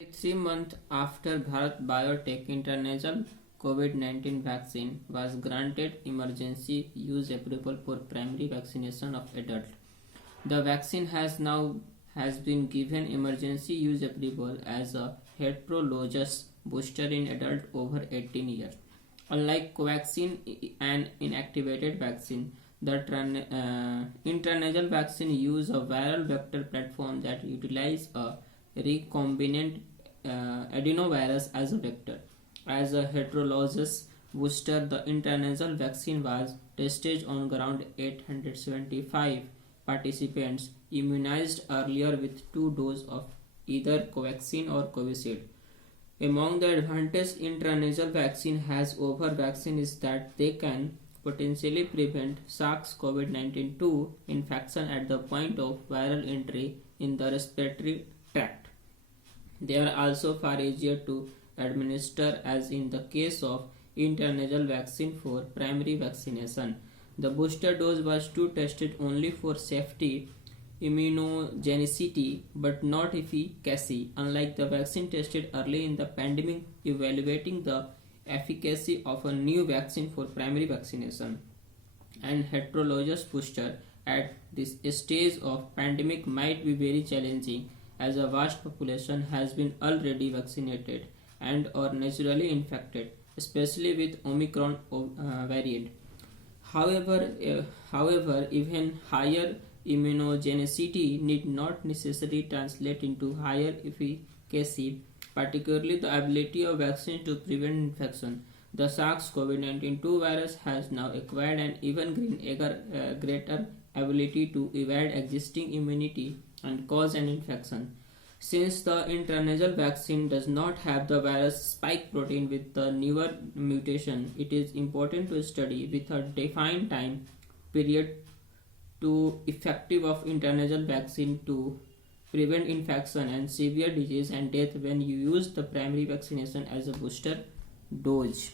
3 months after Bharat Biotech International COVID-19 vaccine was granted emergency use approval for primary vaccination of adults, the vaccine has been given emergency use approval as a heterologous booster in adults over 18 years. Unlike Covaxin, an inactivated vaccine, the intranasal vaccine uses a viral vector platform that utilizes a recombinant adenovirus as a vector. As a heterologous booster, the intranasal vaccine was tested on around 875 participants immunized earlier with two doses of either Covaxin or Covishield. Among the advantages intranasal vaccine has over vaccine is that they can potentially prevent SARS-CoV-19 2 infection at the point of viral entry in the respiratory tract. They are also far easier to administer as in the case of intranasal vaccine for primary vaccination. The booster dose was tested only for safety, immunogenicity, but not efficacy. Unlike the vaccine tested early in the pandemic, evaluating the efficacy of a new vaccine for primary vaccination and heterologous booster at this stage of pandemic might be very challenging as a vast population has been already vaccinated and or naturally infected, especially with Omicron variant. However, even higher immunogenicity need not necessarily translate into higher efficacy, particularly the ability of vaccine to prevent infection. The SARS-CoV-19 2 virus has now acquired an even greater ability to evade existing immunity and cause an infection. Since the intranasal vaccine does not have the virus spike protein with the newer mutation, it is important to study with a defined time period to effective of intranasal vaccine to prevent infection and severe disease and death when you use the primary vaccination as a booster dose.